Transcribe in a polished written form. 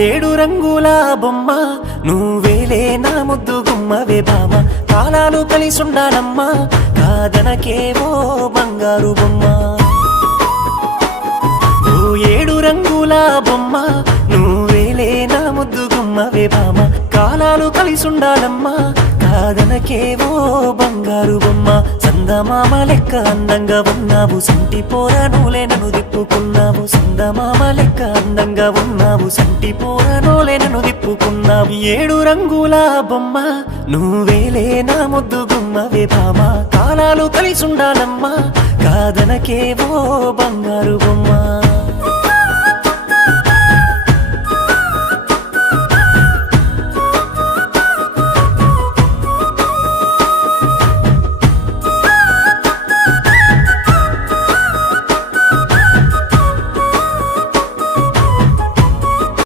ఏడు రంగుల బొమ్మ నువ్వేలే నా ముద్దు గుమ్మవే బామ కాలాలు కలిసుండాలమ్మా కాదనకేవో బంగారు బొమ్మ ఓ ఏడు రంగుల బొమ్మ నువ్వేలే నా ముద్దు గుమ్మవే బామ కాలాలు కలిసుండాలమ్మా కాదనకేవో బంగారు బొమ్మ సందమామ లెక్క అందంగా ఉన్నావు సంటి పోరనోలే నన్ను దిప్పుకున్నావు సందమామ లెక్క అందంగా ఉన్నావు సంటి పోరనోలే నన్ను దిప్పుకున్నావు ఏడు రంగుల బొమ్మ నువ్వేలే నా ముద్దు గుమ్మవే బామ కాలాలు కలిసుండాలమ్మా కాదనకేవో బంగారు బొమ్మ